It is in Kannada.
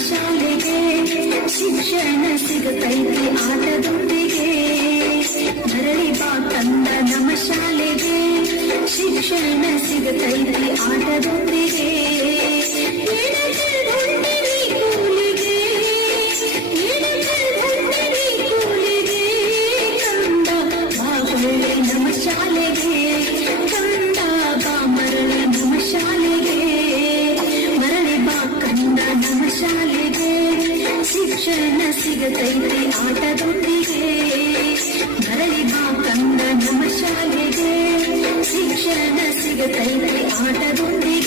ಶಾಲೆಗೆ ಶಿಕ್ಷಣ ಸಿಗತೈತಿ ಆಟದೊಂದಿಗೆ ಮರಳಿ ಬಾ ಕಂದ ನಮ್ಮ ಶಾಲೆಗೆ ಶಿಕ್ಷಣ ಸಿಗತೈತಿ ಆಟದೊಂದಿಗೆ ಕಂದ ಬಾ ಮರಳಿ ನಮ್ಮ ಶಾಲೆಗೆ ಕಂದ ಬಾ ಮರಳಿ ನಮ್ಮ ಶಾಲೆಗೆ ಮರಳಿ ಬಾ ಕಂದ ನಮ್ಮ ಶಾಲೆಗೆ ಶಿಕ್ಷಣ ಸಿಗತೈತಿ ಆಟದೊಂದಿಗೆ ಮರಳಿ ಬಾ ಕಂದ ನಮ್ಮ ಶಾಲೆಗೆ ಶಿಕ್ಷಣ ಸಿಗತೈತಿ ಆಟದೊಂದಿಗೆ